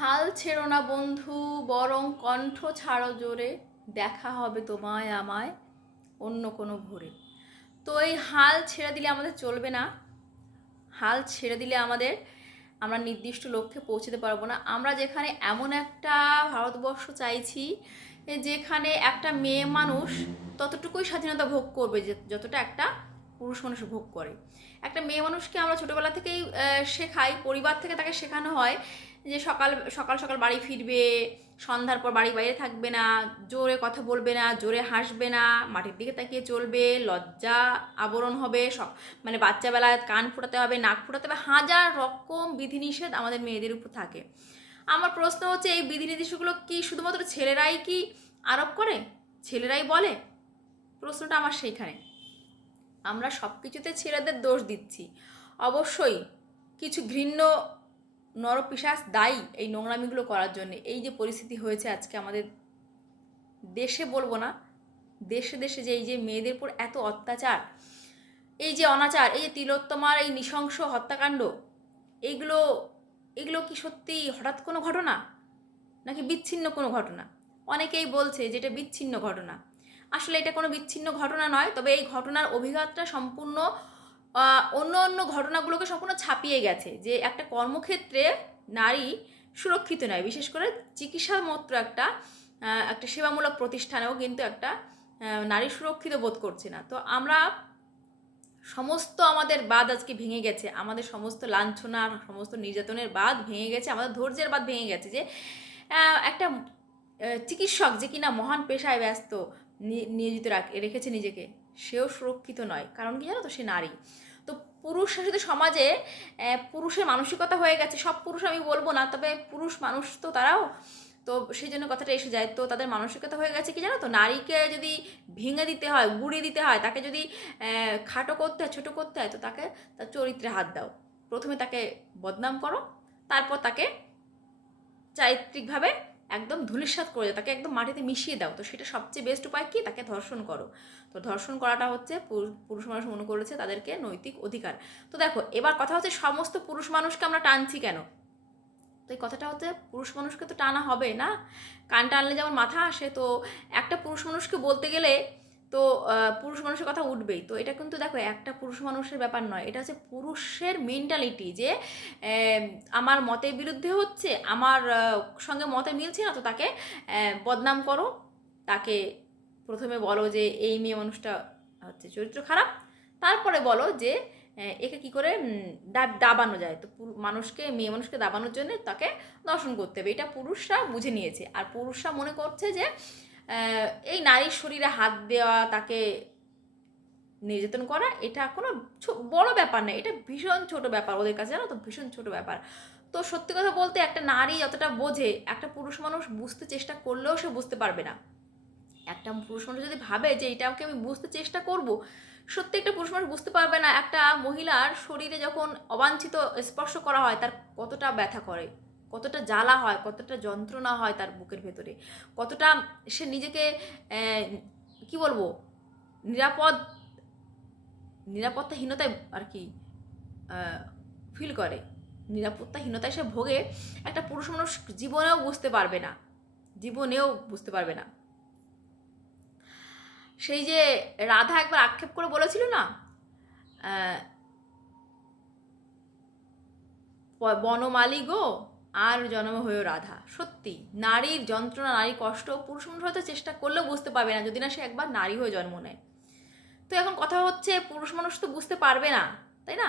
হাল ছেড়ো না বন্ধু, বরং কণ্ঠ ছাড়ো জোরে। দেখা হবে তোমায় আমায় অন্য কোনো ভোরে। তো এই হাল ছেড়ে দিলে আমাদের চলবে না। হাল ছেড়ে দিলে আমাদের, আমরা নির্দিষ্ট লক্ষ্যে পৌঁছতে পারব না। আমরা যেখানে এমন একটা ভারতবর্ষ চাইছি, যেখানে একটা মেয়ে মানুষ ততটুকুই স্বাধীনতা ভোগ করবে যতটা একটা পুরুষ মানুষ ভোগ করে। একটা মেয়ে মানুষকে আমরা ছোটোবেলা থেকেই শেখাই, পরিবার থেকে তাকে শেখানো হয় যে সকাল সকাল সকাল বাড়ি ফিরবে, সন্ধ্যার পর বাড়ি বাইরে থাকবে না, জোরে কথা বলবে না, জোরে হাসবে না মাটির দিকে তাকিয়ে চলবে, লজ্জা আবরণ হবে, সব মানে বাচ্চাবেলায় কান ফোটাতে হবে, নাক ফোটাতে হবে, হাজার রকম বিধিনিষেধ আমাদের মেয়েদের উপর থাকে। আমার প্রশ্ন হচ্ছে, এই বিধিনিষেধগুলো কি শুধুমাত্র ছেলেরাই কি আরোপ করে? ছেলেরাই বলে? প্রশ্নটা আমার সেইখানে। আমরা সব কিছুতে ছেলেদের দোষ দিচ্ছি। অবশ্যই কিছু ঘৃণ্য নরপিশাচ দায়ী এই নোংরামিগুলো করার জন্য। এই যে পরিস্থিতি হয়েছে আজকে আমাদের দেশে বলব না, দেশে দেশে যে এই যে মেয়েদের উপর এত অত্যাচার, এই যে অনাচার, এই যে তিলোত্তমার এই নৃশংস হত্যাকাণ্ড এইগুলো এগুলো কি সত্যি হঠাৎ কোনো ঘটনা? নাকি বিচ্ছিন্ন কোনো ঘটনা? অনেকেই বলছে যে এটা বিচ্ছিন্ন ঘটনা। আসলে এটা কোনো বিচ্ছিন্ন ঘটনা নয়, তবে এই ঘটনার অভিঘাতটা সম্পূর্ণ অন্য অন্য ঘটনাগুলোকে সম্পূর্ণ ছাপিয়ে গেছে যে একটা কর্মক্ষেত্রে নারী সুরক্ষিত নয়। বিশেষ করে চিকিৎসা মাত্র একটা একটা সেবামূলক প্রতিষ্ঠানেও কিন্তু একটা নারী সুরক্ষিত বোধ করছে না। তো আমরা সমস্ত আমাদের বাদ আজকে ভেঙে গেছে, আমাদের সমস্ত লাঞ্ছনার সমস্ত নির্যাতনের বাদ ভেঙে গেছে, আমাদের ধৈর্যের বাদ ভেঙে গেছে যে একটা চিকিৎসক যে কিনা মহান পেশায় ব্যস্ত নিয়োজিত রাখ- রেখেছে নিজেকে। সেও সুরক্ষিত নয়। কারণ কি জানো তো? সে নারী। তো পুরুষ শাসিত সমাজে পুরুষের মানসিকতা হয়ে গেছে। সব পুরুষ আমি বলব না, তবে পুরুষ মানুষ তো তারাও। তো সেই জন্য কথাটা এসে যায়। তো তাদের মানসিকতা হয়ে গেছে কি জানো তো? নারীকে যদি ভেঙে দিতে হয় গুড়িয়ে দিতে হয়, তাকে যদি খাটো করতে হয়, ছোটো করতে হয়, তো তাকে তার চরিত্রে হাত দাও। প্রথমে তাকে বদনাম করো, তারপর তাকে চারিত্রিকভাবে একদম ধূলিসাৎ করে দাও, তাকে একদম মাটিতে মিশিয়ে দাও। তো সেটা সবচেয়ে বেস্ট উপায় কি? তাকে ধর্ষণ করো। তো ধর্ষণ করাটা হচ্ছে পুরু- পুরুষ মানুষ মনে করেছে তাদেরকে নৈতিক অধিকার। তো দেখো, এবার কথা হচ্ছে সমস্ত পুরুষ মানুষকে আমরা টানছি কেন? তো এই কথাটা হচ্ছে পুরুষ মানুষকে তো টানা হবে না। কান টানলে যেমন মাথা আসে, তো একটা পুরুষ মানুষকে বলতে গেলে তো পুরুষ মানুষের কথা উঠবেই। তো এটা কিন্তু দেখো, একটা পুরুষ মানুষের ব্যাপার নয়। এটা হচ্ছে পুরুষের মেন্টালিটি যে আমার মতের বিরুদ্ধে হচ্ছে, আমার সঙ্গে মতে মিলছে না, তো তাকে বদনাম করো। তাকে প্রথমে বলো যে, এই মেয়ে মানুষটা হচ্ছে চরিত্র খারাপ। তারপরে বলো যে একে কি করে দাবানো যায়। তো মানুষকে, মেয়ে মানুষকে দাবানোর জন্য তাকে দর্শন করতে হবে। এটা পুরুষরা বুঝে নিয়েছে। আর পুরুষরা মনে করছে যে এই নারীর শরীরে হাত দেওয়া, তাকে নির্যাতন করা, এটা কোনো বড় ব্যাপার না। এটা ভীষণ ছোট ব্যাপার ওদের কাছে, জানো তো? ভীষণ ছোট ব্যাপার। তো সত্যি কথা বলতে একটা নারী যতটা বোঝে, একটা পুরুষ মানুষ বুঝতে চেষ্টা করলেও সে বুঝতে পারবে না। একটা পুরুষ মানুষ যদি ভাবে যে এটাকে আমি বুঝতে চেষ্টা করব, সত্যি একটা পুরুষ মানুষ বুঝতে পারবে না। একটা মহিলার শরীরে যখন অবাঞ্ছিত স্পর্শ করা হয়, তার কতটা ব্যথা করে? কতটা জ্বালা হয়, কতটা যন্ত্রণা হয় তার বুকের ভেতরে। কতটা সে নিজেকে কি বলব, নিরাপদ, নিরাপত্তাহীনতায় আর কি ফিল করে। নিরাপত্তাহীনতায় সে ভোগে, একটা পুরুষ মানুষ জীবনেও বুঝতে পারবে না। জীবনেও বুঝতে পারবে না। সেই যে রাধা একবার আক্ষেপ করে বলেছিল না বনমালী গো আর জন্ম হয়েও রাধা। সত্যি, নারীর যন্ত্রণা, নারীর কষ্ট পুরুষ মানুষ হয়তো চেষ্টা করলেও বুঝতে পারবে না যদি না সে একবার নারী হয়ে জন্ম নেয়। তো এখন কথা হচ্ছে পুরুষ মানুষ তো বুঝতে পারবে না, তাই না?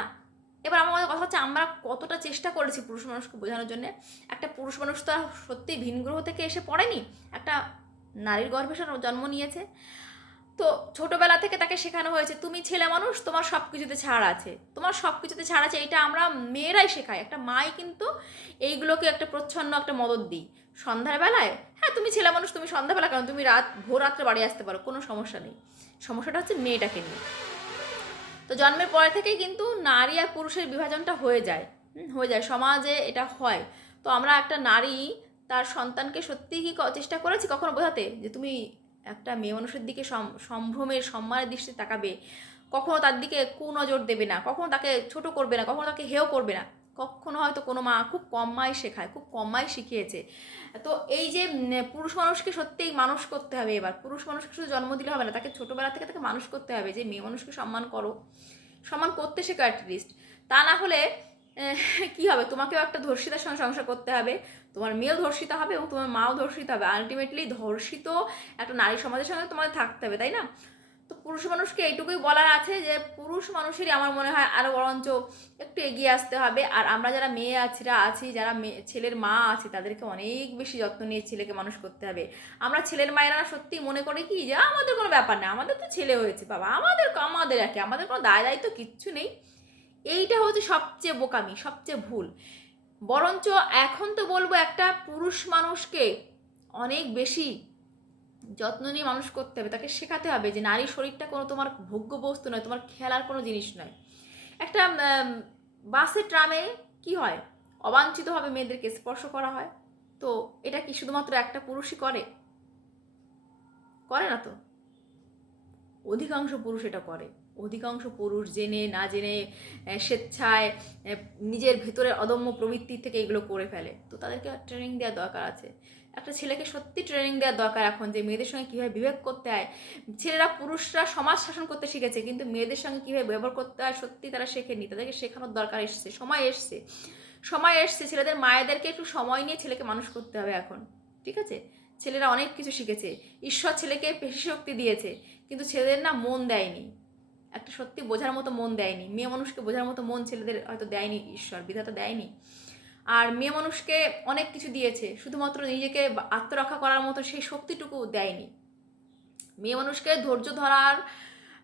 এবার আমার কথা হচ্ছে আমরা কতটা চেষ্টা করেছি পুরুষ মানুষকে বোঝানোর জন্য? একটা পুরুষ মানুষ তো সত্যি ভিন গ্রহ থেকে এসে পড়েনি, একটা নারীর গর্ভে জন্ম নিয়েছে। তো ছোটবেলা থেকে তাকে শেখানো হয়েছে, তুমি ছেলে মানুষ, তোমার সব কিছুতে ছাড় আছে। তোমার সব কিছুতে ছাড় আছে, এটা আমরা মেয়েরাই শেখাই। একটা মাই কিন্তু এইগুলোকে একটা প্রচ্ছন্ন একটা মদত দিই। সন্ধ্যার বেলায় হ্যাঁ তুমি ছেলে মানুষ, তুমি সন্ধ্যাবেলা কেন তুমি রাত, ভোর রাত্রে বাড়ি আসতে পারো, কোনো সমস্যা নেই। সমস্যাটা হচ্ছে মেয়েটাকে নিয়ে। তো জন্মের পরে থেকেই কিন্তু নারী আর পুরুষের বিভাজনটা হয়ে যায়। হয়ে যায়। সমাজে এটা হয়। তো আমরা একটা নারী তার সন্তানকে সত্যিই ক- চেষ্টা করেছি কখনো বোঝাতে? যে তুমি একটা মেয়ে মানুষের দিকে সম- সম্ভ্রমের সম্মানের দৃষ্টি তাকাবে, কখনো তার দিকে কুনজর দেবে না, কখনো তাকে ছোট করবে না, কখনো তাকে হেও করবে না, কখনো হয়তো কোনো মা খুব কম মাই শেখায়, খুব কম মাই শিখিয়েছে। তো এই যে পুরুষ মানুষকে সত্যিই মানুষ করতে হবে এবার, পুরুষ মানুষকে শুধু জন্ম দিলে হবে না, তাকে ছোটোবেলা থেকে তাকে মানুষ করতে হবে, যে মেয়ে মানুষকে সম্মান করো, সম্মান করতে শেখো অ্যাটলিস্ট তা না হলে কি হবে? তোমাকেও একটা ধর্ষিতার সঙ্গে সংসার করতে হবে তোমার মেয়েও ধর্ষিত হবে এবং তোমার মাও ধর্ষিত হবে। আলটিমেটলি ধর্ষিত একটা নারী সমাজের সঙ্গে তোমাদের থাকতে হবে, তাই না? তো পুরুষ মানুষকে এইটুকুই বলার আছে যে, পুরুষ মানুষেরই আমার মনে হয় আরও বরঞ্চ একটু এগিয়ে আসতে হবে। আর আমরা যারা মেয়ে আছিরা আছি, যারা মেয়ে ছেলের মা আছে, তাদেরকে অনেক বেশি যত্ন নিয়ে ছেলেকে মানুষ করতে হবে। আমরা ছেলের মায়েরা সত্যি মনে করি কি যে, আমাদের কোনো ব্যাপার না, আমাদের তো ছেলে হয়েছে বাবা, আমাদের আমাদের একে, আমাদের কোনো দায় দায়িত্ব কিচ্ছু নেই। এইটা হচ্ছে সবচেয়ে বোকামি, সবচেয়ে ভুল। বরঞ্চ এখন তো বলব একটা পুরুষ মানুষকে অনেক বেশি যত্ন নিয়ে মানুষ করতে হবে। তাকে শেখাতে হবে যে নারী শরীরটা কোনো তোমার ভোগ্য বস্তু নয়, তোমার খেলার কোনো জিনিস নয়। একটা বাসে, ট্রামে কি হয়? অবাঞ্ছিতভাবে মেয়েদেরকে স্পর্শ করা হয়। তো এটা কি শুধুমাত্র একটা পুরুষই করে? করে না তো? অধিকাংশ পুরুষ এটা করে। অধিকাংশ পুরুষ জেনে, না জেনে স্বেচ্ছায় নিজের ভেতরের অদম্য প্রবৃত্তি থেকে এগুলো করে ফেলে। তো তাদেরকে ট্রেনিং দেওয়ার দরকার আছে। একটা ছেলেকে সত্যি ট্রেনিং দেওয়ার দরকার এখন যে মেয়েদের সঙ্গে কীভাবে বিভেদ করতে হয়। ছেলেরা পুরুষরা সমাজ শাসন করতে শিখেছে, কিন্তু মেয়েদের সঙ্গে কীভাবে ব্যবহার করতে হয় সত্যি তারা শেখেনি তাদেরকে শেখানোর দরকার এসছে, সময় এসছে। সময় এসছে, ছেলেদের মায়েদেরকে একটু সময় নিয়ে ছেলেকে মানুষ করতে হবে এখন, ঠিক আছে? ছেলেরা অনেক কিছু শিখেছে। ঈশ্বর ছেলেকে পেশি শক্তি দিয়েছে, কিন্তু ছেলেদের না মন দেয়নি। একটা সত্যি বোঝার মতো মন দেয়নি। মেয়ে মানুষকে বোঝার মতো মন ছেলেদের হয়তো দেয়নি, ঈশ্বর, বিধাতা দেয়নি। আর মেয়ে মানুষকে অনেক কিছু দিয়েছে, শুধুমাত্র নিজেকে আত্মরক্ষা করার মতো সেই শক্তিটুকু দেয়নি। মেয়ে মানুষকে ধৈর্য ধরার,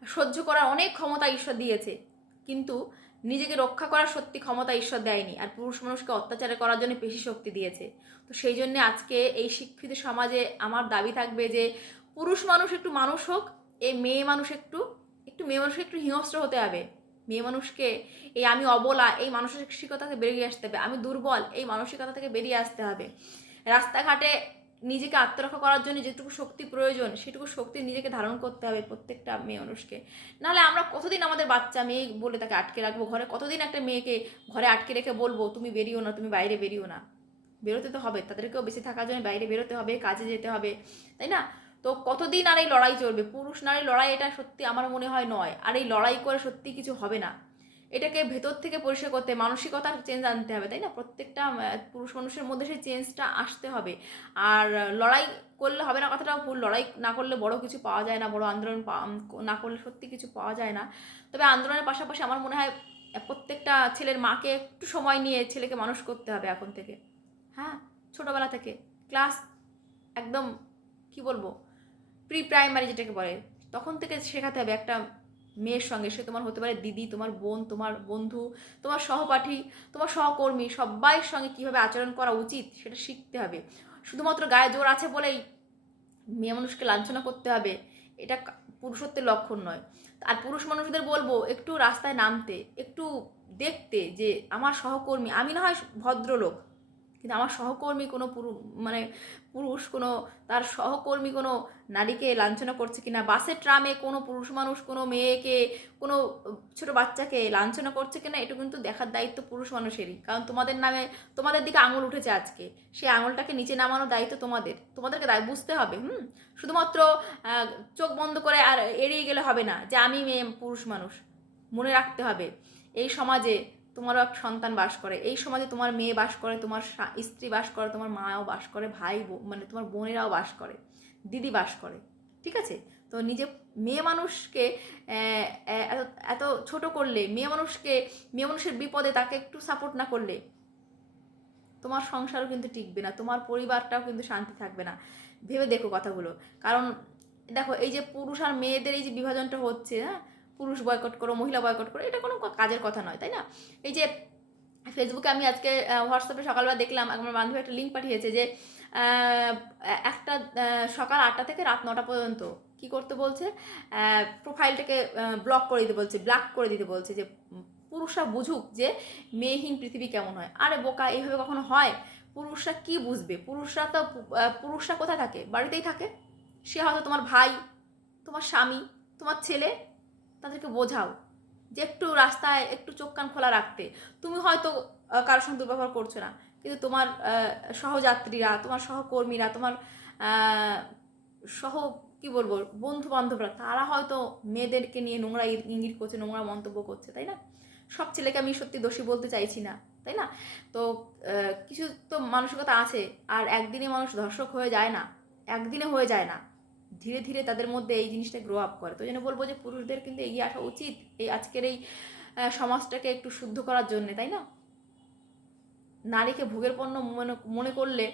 সহ্য করার অনেক ক্ষমতা ঈশ্বর দিয়েছে, কিন্তু নিজেকে রক্ষা করার সত্যি ক্ষমতা ঈশ্বর দেয়নি আর পুরুষ মানুষকে অত্যাচার করার জন্য বেশি শক্তি দিয়েছে। তো সেই জন্যে আজকে এই শিক্ষিত সমাজে আমার দাবি থাকবে যে পুরুষ মানুষ একটু মানুষ হোক এই মেয়ে মানুষ একটু একটু মেয়ে মানুষকে একটু হিংস্র হতে হবে। মেয়ে মানুষকে এই আমি অবলা, এই মানসিকতা থেকে বেরিয়ে আসতে হবে। আমি দুর্বল, এই মানসিকতা থেকে বেরিয়ে আসতে হবে। রাস্তাঘাটে নিজেকে আত্মরক্ষা করার জন্য যেটুকু শক্তি প্রয়োজন, সেটুকু শক্তি নিজেকে ধারণ করতে হবে প্রত্যেকটা মেয়ে মানুষকে। নাহলে আমরা কতদিন আমাদের বাচ্চা মেয়ে বলে তাকে আটকে রাখব? ঘরে কতদিন একটা মেয়েকে ঘরে আটকে রেখে বলব, তুমি বেরিও না, তুমি বাইরে বেরিও না বেরোতে তো হবে, তাদেরকেও বেশি থাকার জন্য বাইরে বেরোতে হবে, কাজে যেতে হবে, তাই না? তো কতদিন আর এই লড়াই চলবে? পুরুষ নারী লড়াই এটা সত্যি আমার মনে হয় নয়। আর এই লড়াই করে সত্যি কিছু হবে না। এটাকে ভেতর থেকে পরিষ্কার করতে মানসিকতার চেঞ্জ আনতে হবে, তাই না? প্রত্যেকটা পুরুষ মানুষের মধ্যে সেই চেঞ্জটা আসতে হবে। আর লড়াই করলে হবে না কথাটাও ভুল, লড়াই না করলে বড় কিছু পাওয়া যায় না, বড় আন্দোলন না করলে সত্যি কিছু পাওয়া যায় না। তবে আন্দোলনের পাশাপাশি আমার মনে হয় প্রত্যেকটা ছেলের মাকে একটু সময় নিয়ে ছেলেকে মানুষ করতে হবে এখন থেকে। হ্যাঁ? ছোটোবেলা থেকে। ক্লাস একদম, কি বলব? প্রি প্রাইমারি যেটাকে বলে, তখন থেকে শেখাতে হবে একটা মেয়ের সঙ্গে। সে তোমার হতে পারে দিদি, তোমার বোন, তোমার বন্ধু, তোমার সহপাঠী, তোমার সহকর্মী সবাইয়ের সঙ্গে কীভাবে আচরণ করা উচিত সেটা শিখতে হবে। শুধুমাত্র গায়ে জোর আছে বলেই মেয়ে মানুষকে লাঞ্ছনা করতে হবে, এটা পুরুষত্বের লক্ষণ নয়। আর পুরুষ মানুষদের বলব, একটু রাস্তায় নামতে, একটু দেখতে যে আমার সহকর্মী, আমি না হয় ভদ্রলোক কিন্তু আমার সহকর্মী কোনো পুরু মানে পুরুষ কোনো, তার সহকর্মী কোনো নারীকে লাঞ্ছনা করছে কিনা, বাসে, ট্রামে কোনো পুরুষ মানুষ, কোনো মেয়েকে, কোনো ছোট বাচ্চাকে লাঞ্ছনা করছে কিনা, এটা কিন্তু দেখার দায়িত্ব পুরুষ মানুষেরই। কারণ তোমাদের নামে, তোমাদের দিকে আঙুল উঠেছে আজকে। সেই আঙুলটাকে নিচে নামানোর দায়িত্ব তোমাদের। তোমাদেরকে দায়, বুঝতে হবে, হুম? শুধুমাত্র চোখ বন্ধ করে আর এড়িয়ে গেলে হবে না যে আমি মেয়ে, পুরুষ মানুষ। মনে রাখতে হবে, এই সমাজে তোমারও এক সন্তান বাস করে। এই সমাজে তোমার মেয়ে বাস করে, তোমার স্ত্রী বাস করে, তোমার মাও বাস করে ভাই মানে তোমার বোনেরাও বাস করে, দিদি বাস করে, ঠিক আছে? তো নিজে, মেয়ে মানুষকে এত ছোট করলে, মেয়ে মানুষকে, মেয়ে মানুষের বিপদে তাকে একটু সাপোর্ট না করলে, তোমার সংসারও কিন্তু টিকবে না, তোমার পরিবারটাও কিন্তু শান্তি থাকবে না। ভেবে দেখো কথাগুলো। কারণ, দেখো এই যে পুরুষ আর মেয়েদের এই যে বিভাজনটা হচ্ছে হ্যাঁ? পুরুষ বয়কট করো, মহিলা বয়কট করো, এটা কোনো কাজের কথা নয়, তাই না? এই যে ফেসবুকে আমি আজকে হোয়াটসঅ্যাপে সকালবেলা দেখলাম, আমার বান্ধবী একটা লিঙ্ক পাঠিয়েছে যে একটা সকাল আটটা থেকে রাত নটা পর্যন্ত কি করতে বলছে? প্রোফাইলটাকে ব্লক করে দিতে বলছে ব্লক করে দিতে বলছে যে, পুরুষরা বুঝুক যে, মেয়েহীন পৃথিবী কেমন হয়। আরে বোকা, এইভাবে কখনো হয়? পুরুষরা কি বুঝবে? পুরুষরা তো পুরুষরা কোথায় থাকে? বাড়িতেই থাকে। সে হয়তো তোমার ভাই, তোমার স্বামী, তোমার ছেলে তাদেরকে বোঝাও যে একটু রাস্তায় একটু চোখ কান খোলা রাখতে। তুমি হয়তো কারোর সঙ্গে দুর্ব্যবহার করছ না। কিন্তু তোমার সহযাত্রীরা, তোমার সহকর্মীরা, তোমার সহ, কি বলব বন্ধু বান্ধবরা তারা হয়তো মেয়েদেরকে নিয়ে নোংরা ইঙ্গিত করছে, নোংরা মন্তব্য করছে, তাই না? সব ছেলেকে আমি সত্যি দোষী বলতে চাইছি না, তাই না? তো কিছু তো মানসিকতা আছে, আর একদিনে মানুষ ধর্ষক হয়ে যায় না, একদিনে হয়ে যায় না। ধীরে ধীরে তাদের মধ্যে এই জিনিসটা গ্রো আপ করে। তো জন্য বলব যে পুরুষদের কিন্তু এগিয়ে আসা উচিত এই আজকের এই সমাজটাকে একটু শুদ্ধ করার জন্যে, তাই না? নারীকে ভোগের পণ্য মনে মনে করলে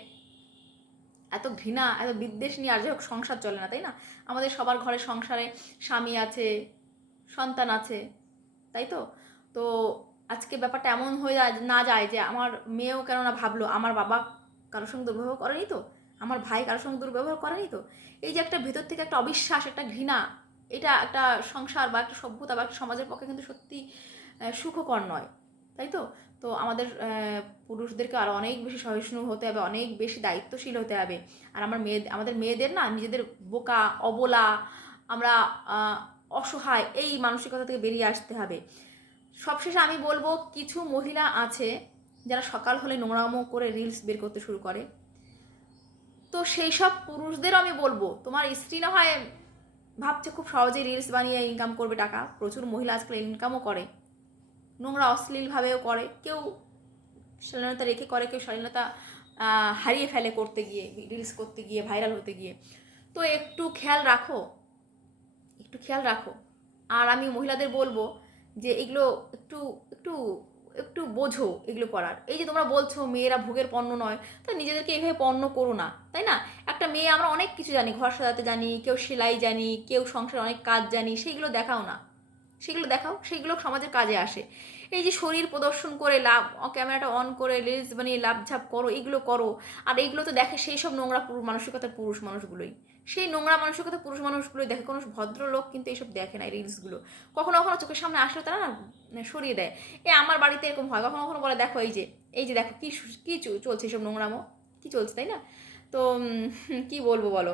এত ঘৃণা, এত বিদ্বেষ নিয়ে আর যাই হোক সংসার চলে না, তাই না? আমাদের সবার ঘরে সংসারে স্বামী আছে, সন্তান আছে, তাই তো? তো আজকে ব্যাপারটা এমন হয়ে যায়, না যায় যে আমার মেয়েও কেননা ভাবলো, আমার বাবা কারোর সঙ্গে দুর্ব্যবহার করেনি তো? আমার ভাই কারোর সঙ্গে দুর্ব্যবহার করেনি তো? এই যে একটা ভেতর থেকে একটা অবিশ্বাস, একটা ঘৃণা, এটা একটা সংসার বা একটা সভ্যতা বা একটা সমাজের পক্ষে কিন্তু সত্যি সুখকর নয়, তাই তো? তো আমাদের পুরুষদেরকে আরও অনেক বেশি সহিষ্ণু হতে হবে, অনেক বেশি দায়িত্বশীল হতে হবে। আর আমার মেয়ে, আমাদের মেয়েদের না, নিজেদের বোকা, অবলা, আমরা অসহায়, এই মানসিকতা থেকে বেরিয়ে আসতে হবে। সবশেষে আমি বলব, কিছু মহিলা আছে যারা সকাল হলে নোংরামো করে রিলস বের করতে শুরু করে। তো সেই সব পুরুষদেরও আমি বলব, তোমার স্ত্রী না হয় ভাবছে খুব সহজেই রিলস বানিয়ে ইনকাম করবে টাকা, প্রচুর মহিলা আজকাল ইনকামও করে, নোংরা অশ্লীলভাবেও করে, কেউ শালীনতা রেখে করে, কেউ শালীনতা হারিয়ে ফেলে করতে গিয়ে রিলস করতে গিয়ে ভাইরাল হতে গিয়ে। তো একটু খেয়াল রাখো, একটু খেয়াল রাখো। আর আমি মহিলাদের বলব যে এগুলো একটু একটু একটু বোঝো এগুলো করার। এই যে তোমরা বলছো মেয়েরা ভোগের পণ্য নয়, তো নিজেদেরকে এইভাবে পণ্য করো না, তাই না? একটা মেয়ে আমরা অনেক কিছু জানি, ঘর সাজাতে জানি, কেউ সেলাই জানি, কেউ সংসারে অনেক কাজ জানি, সেইগুলো দেখাও না। সেগুলো দেখাও, সেইগুলো সমাজের কাজে আসে। এই যে শরীর প্রদর্শন করে লাভ ক্যামেরাটা অন করে রিলস বানিয়ে লাভ ঝাপ করো এইগুলো করো। আর এইগুলো তো দেখে সেই সব নোংরা মানসিকতার পুরুষ মানুষগুলোই সেই নোংরা মানসিকতা পুরুষ মানুষগুলো দেখে। কোনো ভদ্রলোক কিন্তু এইসব দেখে না এই রিলসগুলো কখনো কখনো চোখের সামনে আসলে তারা না সরিয়ে দেয়। এ আমার বাড়িতে এরকম হয়। কখনো কখনো বলে, দেখো এই যে এই যে দেখো কী কী চলছে এইসব নোংরামো? কী চলছে, তাই না? তো কি বলব বলো?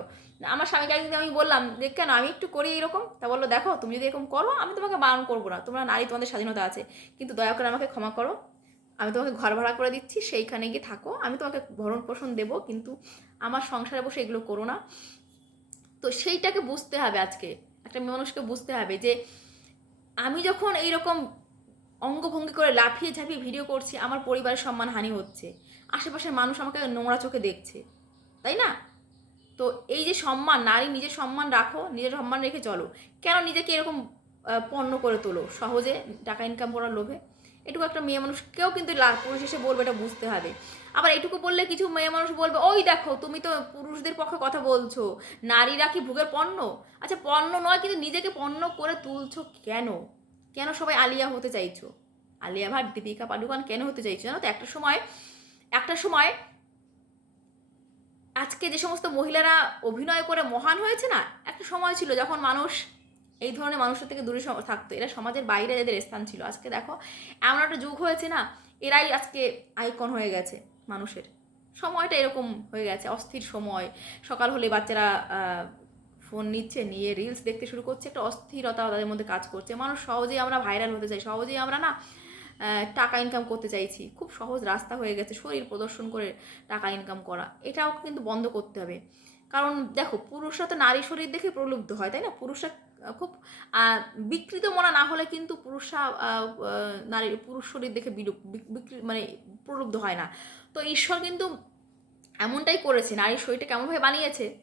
আমার স্বামীকে একদিন আমি বললাম, যে কেন আমি একটু করি এরকম? তা বলল, দেখো, তুমি যদি এরকম করো, আমি তোমাকে বারণ করব না। তোমরা নারী, তোমাদের স্বাধীনতা আছে। কিন্তু দয়া করে আমাকে ক্ষমা করো। আমি তোমাকে ঘর ভাড়া করে দিচ্ছি, সেইখানে গিয়ে থাকো। আমি তোমাকে ভরণ পোষণ দেবো, কিন্তু আমার সংসারে বসে এগুলো করো না। তো সেইটাকে বুঝতে হবে আজকে। একটা মানুষকে বুঝতে হবে যে আমি যখন এই এইরকম অঙ্গভঙ্গি করে লাফিয়ে ঝাঁপিয়ে ভিডিও করছি, আমার পরিবারের সম্মান হানি হচ্ছে। আশেপাশের মানুষ আমাকে নোংরা চোখে দেখছে, তাই না? তো এই যে সম্মান, নারী নিজের সম্মান রাখো, নিজের সম্মান রেখে চলো। কেন নিজেকে এরকম পণ্য করে তোলো? সহজে টাকা ইনকাম করার লোভে। এটুকু একটা মেয়ে মানুষ কেউ কিন্তু পুরুষ এসে বলবে, এটা বুঝতে হবে। আবার এইটুকু বললে কিছু মেয়ে মানুষ বলবে, ওই দেখো, তুমি তো পুরুষদের পক্ষে কথা বলছো। নারীরা কি ভোগের পণ্য? আচ্ছা পণ্য নয়, কিন্তু নিজেকে পণ্য করে তুলছো কেন? কেন সবাই আলিয়া হতে চাইছো? আলিয়া ভাট, দীপিকা পাডুকান কেন হতে চাইছো? জানো তো, একটা সময় একটা সময় আজকে যে সমস্ত মহিলারা অভিনয় করে মহান হয়েছে না, একটা সময় ছিল যখন মানুষ এই ধরনের মানুষের থেকে দূরে থাকতো। এরা সমাজের বাইরে এদের স্থান ছিল। আজকে দেখো, এমন একটা যুগ হয়েছে না, এরাই আজকে আইকন হয়ে গেছে। মানুষের। সময়টা এরকম হয়ে গেছে, অস্থির সময়। সকাল হলে বাচ্চারা ফোন নিচ্ছে, নিয়ে রিলস দেখতে শুরু করছে, একটা অস্থিরতা তাদের মধ্যে কাজ করছে। মানুষ সহজেই আমরা ভাইরাল হতে চাই, সহজেই আমরা না টাকা ইনকাম করতে চাইছি। খুব সহজ রাস্তা হয়ে গেছে শরীর প্রদর্শন করে টাকা ইনকাম করা। এটাও কিন্তু বন্ধ করতে হবে। কারণ দেখো, পুরুষরা তো নারী শরীর দেখে প্রলুব্ধ হয়, তাই না? পুরুষরা খুব বিকৃত মনা না হলে কিন্তু পুরুষরা আহ, আহ, নারী পুরুষ শরীর দেখে বিকৃ- মানে প্রলুব্ধ হয় না। তো ঈশ্বর কিন্তু এমনটাই করেছে নারীর শরীরটা কেমনভাবে বানিয়েছে?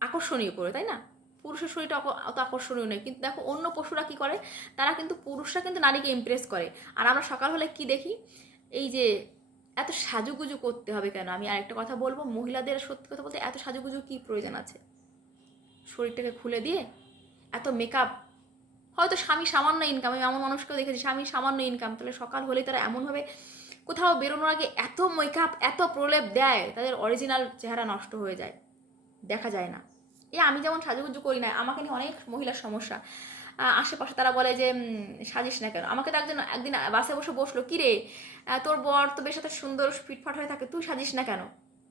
আকর্ষণীয় করে তাই না? পুরুষের শরীরটা অত আকর্ষণীয় নেই কিন্তু দেখো অন্য পশুরা কি করে? তারা কিন্তু পুরুষরা কিন্তু নারীকে ইমপ্রেস করে। আর আমরা সকাল হলে কি দেখি? এই যে এত সাজুগুজু করতে হবে কেন? আমি আরেকটা কথা বলব মহিলাদের সত্যি কথা বলতে এত সাজুগুজু কি প্রয়োজন আছে? শরীরটাকে খুলে দিয়ে এত মেকআপ হয়তো স্বামী সামান্য ইনকাম আমি এমন মানুষকেও দেখেছি, স্বামী সামান্য ইনকাম তাহলে সকাল হলেই তারা এমনভাবে কোথাও বেরোনোর আগে এত মেকআপ এত প্রলেপ দেয়, তাদের অরিজিনাল চেহারা নষ্ট হয়ে যায়। দেখা যায় না। এই আমি যেমন সাজুগুজু করি না, আমাকে নিয়ে অনেক মহিলার সমস্যা। আশেপাশে তারা বলে যে সাজিস না কেন? আমাকে তো একজন, একদিন বাসে বসে বসল, কি রে? তোর বর তো বেশ এত সুন্দর ফিটফাট হয়ে থাকে, তুই সাজিস না কেন?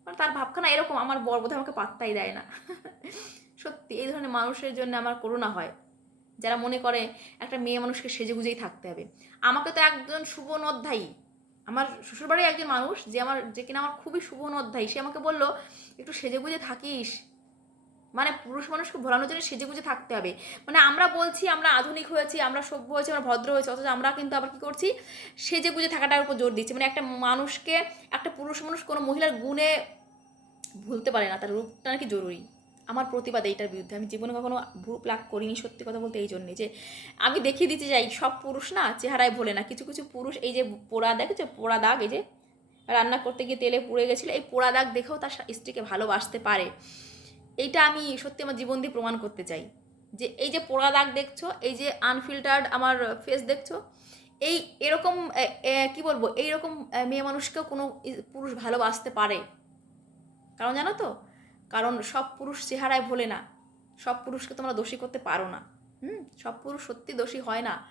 মানে তার ভাবখানা এরকম, আমার বর বোধহয় আমাকে পাত্তাই দেয় না। সত্যি, এই ধরনের মানুষের জন্য আমার করোনা হয়। যারা মনে করে একটা মেয়ে মানুষকে সেজে গুজেই থাকতে হবে। আমাকে তো একজন শুভন অধ্যায়ী, আমার শ্বশুরবাড়ির একজন মানুষ, যে আমার, যে কিনা আমার খুবই শুভন অধ্যায়ী, সে আমাকে বলল, একটু সেজে গুজে থাকিস? মানে পুরুষ মানুষকে ভোলানোর জন্য সেজে গুজে থাকতে হবে। মানে আমরা বলছি, আমরা আধুনিক হয়েছি, আমরা সভ্য হয়েছি, আমরা ভদ্র হয়েছি, অথচ আমরা কিন্তু আবার কী করছি? সেজে গুজে থাকাটার উপর জোর দিচ্ছি। মানে একটা মানুষকে, একটা পুরুষ মানুষ কোনো মহিলার গুণে ভুলতে পারে না, তার রূপটা নাকি জরুরি। আমার প্রতিবাদ এইটার বিরুদ্ধে। আমি জীবনে কখনো ভুল প্লাক করিনি সত্যি কথা বলতে এই জন্যে যে আমি দেখিয়ে দিতে চাই, সব পুরুষ না চেহারায় ভোলে না। কিছু কিছু পুরুষ এই যে পোড়া দেখেছ পোড়া দাগ, এই যে রান্না করতে গিয়ে তেলে পুড়ে গেছিল, এই পোড়া দাগ দেখেও তার স্ত্রীকে ভালোবাসতে পারে। এইটা আমি সত্যি আমার জীবন দিয়ে প্রমাণ করতে চাই। যে এই যে পোড়া দাগ দেখছ, এই যে আনফিল্টার্ড আমার ফেস দেখছ, এই এরকম কি বলব, এইরকম মেয়ে মানুষকেও কোনো পুরুষ ভালোবাসতে পারে। কারণ জানো তো কারণ সব পুরুষ চেহারায় ভোলে না। সব পুরুষকে তোমরা দোষী করতে পারো না। হুম? সব পুরুষ সত্যি দোষী হয় না।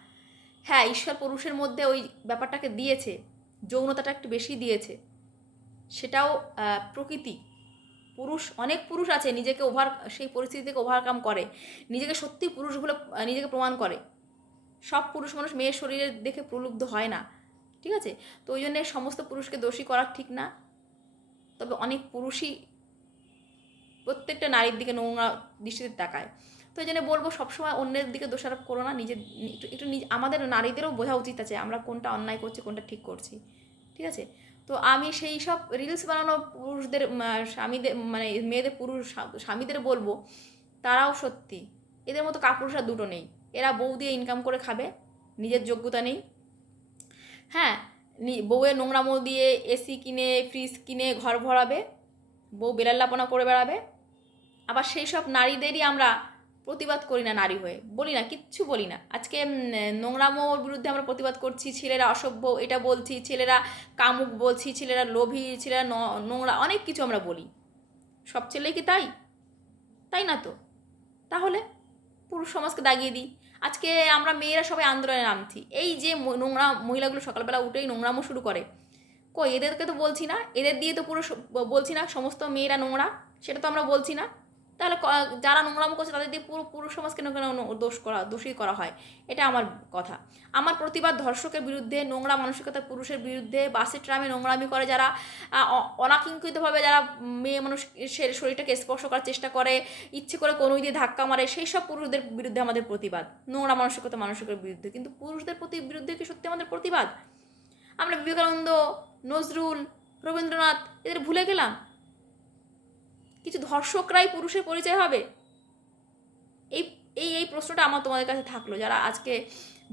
হ্যাঁ ঈশ্বর পুরুষের মধ্যে ওই ব্যাপারটাকে দিয়েছে, যৌনতাটা একটু বেশি দিয়েছে। সেটাও প্রকৃতি। পুরুষ, অনেক পুরুষ আছে, নিজেকে ওভার সেই পরিস্থিতি থেকে ওভারকাম করে। নিজেকে সত্যি পুরুষ বলে নিজেকে প্রমাণ করে। সব পুরুষ মানুষ মেয়ের শরীরে দেখে প্রলুব্ধ হয় না। ঠিক আছে? তো ওই জন্যে সমস্ত পুরুষকে দোষী করা ঠিক না। তবে অনেক পুরুষই প্রত্যেকটা নারীর দিকে নোংরা দৃষ্টিতে তাকায়। তো এই জন্য বলব সবসময় অন্যের দিকে দোষারোপ করো না, নিজের একটু একটু আমাদের নারীদেরও বোঝা উচিত আছে আমরা কোনটা অন্যায় করছি, কোনটা ঠিক করছি। ঠিক আছে? তো আমি সেই সব রিলস বানানো পুরুষদের স্বামীদের মানে মেয়েদের পুরুষ স্বামীদের বলব, তারাও সত্যি। এদের মতো কাপুরুষা দুটো নেই। এরা বউ দিয়ে ইনকাম করে খাবে, নিজের যোগ্যতা নেই। হ্যাঁ বউয়ের নোংরামো দিয়ে এসি কিনে ফ্রিজ কিনে, ঘর ভরাবে, বউ বেলাল্লাপনা করে বেড়াবে আবার সেই সব নারীদেরই আমরা প্রতিবাদ করি না নারী হয়ে। বলি না, কিচ্ছু বলি না। আজকে নোংরামোর বিরুদ্ধে আমরা প্রতিবাদ করছি, ছেলেরা অসভ্য, এটা বলছি, ছেলেরা কামুক বলছি, ছেলেরা লোভী, ছেলেরা নোংরা, অনেক কিছু আমরা বলি। সব ছেলেই কি তাই? তাই না তো? তাহলে পুরুষ সমাজকে দাগিয়ে দিই। আজকে আমরা মেয়েরা সবাই আন্দোলনে নামছি। এই যে নোংরা মহিলাগুলো সকালবেলা উঠেই নোংরামো শুরু করে, কই, এদেরকে তো বলছি না? এদের দিয়ে তো পুরো বলছি না, সমস্ত মেয়েরা নোংরা? সেটা তো আমরা বলছি না? তাহলে যারা নোংরামো করছে তাদের দিয়ে পুরো পুরুষ সমাজকে কেন কেন দোষ করা দোষী করা হয়? এটা আমার কথা। আমার প্রতিবাদ ধর্ষকের বিরুদ্ধে নোংরা মানসিকতার পুরুষের বিরুদ্ধে বাসে ট্রামে নোংরামি করে যারা আহ, অ- অনাকাঙ্ক্ষিতভাবে যারা মেয়ে মানুষের শরীরটাকে স্পর্শ করার চেষ্টা করে ইচ্ছে করে কোনো দিয়ে ধাক্কা মারে সেই সব পুরুষদের বিরুদ্ধে আমাদের প্রতিবাদ। নোংরা মানসিকতা মানসিকের বিরুদ্ধে। কিন্তু পুরুষদের প্রতি বিরুদ্ধে কি সত্যি আমাদের প্রতিবাদ? আমরা বিবেকানন্দ নজরুল রবীন্দ্রনাথ এদের ভুলে গেলাম? কিছু ধর্ষকরাই পুরুষের পরিচয় হবে? এই এই এই প্রশ্নটা আমার তোমাদের কাছে থাকল, যারা আজকে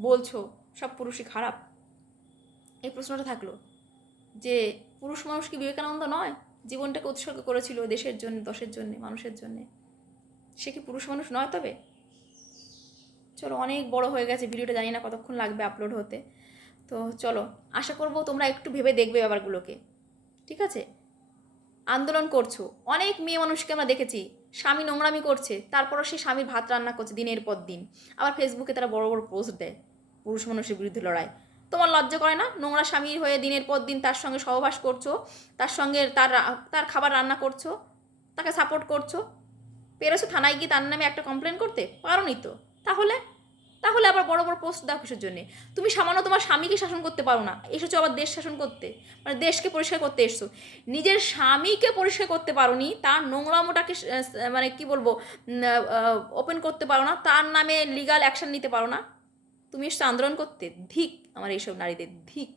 বলছো সব পুরুষই খারাপ। এই প্রশ্নটা থাকল যে পুরুষ মানুষ কি বিবেকানন্দ নয়? জীবনটাকে উৎসর্গ করেছিল দেশের জন্য, দশের জন্য, মানুষের জন্য। সে কি পুরুষ মানুষ নয় তবে? চলো, অনেক বড় হয়ে গেছে, ভিডিওটা জানি না কতক্ষণ লাগবে আপলোড হতে। তো চলো, আশা করব তোমরা একটু ভেবে দেখবে ব্যাপারগুলোকে। ঠিক আছে? আন্দোলন করছ। অনেক মেয়ে মানুষকে আমরা দেখেছি, স্বামী নোংরামি করছে, তারপরও সে স্বামীর ভাত রান্না করছে দিনের পর দিন। আবার ফেসবুকে তারা বড় বড় পোস্ট দেয়, পুরুষ মানুষের বিরুদ্ধে লড়াই। তোমার লজ্জা করে না? নোংরা স্বামীর হয়ে দিনের পর দিন তার সঙ্গে সহবাস করছ, তার সঙ্গে তার তার খাবার রান্না করছ, তাকে সাপোর্ট করছ? পেরেছ থানায় গিয়ে তার নামে একটা কমপ্লেন করতে? পারো নি তো। তাহলে তাহলে আবার বড় বড় পোস্ট দাও কিসের জন্যে? তুমি সামান্য তোমার স্বামীকে শাসন করতে পারো না। এসেছ আবার দেশ শাসন করতে। মানে দেশকে পরিষ্কার করতে এসছো। নিজের স্বামীকে পরিষ্কার করতে পারো নি তার নোংরামোটাকে মোটাকে মানে কি বলব ওপেন করতে পারো না, তার নামে লিগাল অ্যাকশান নিতে পারো না। তুমি এসছো আন্দোলন করতে। ধিক, আমার এইসব নারীদের ধিক।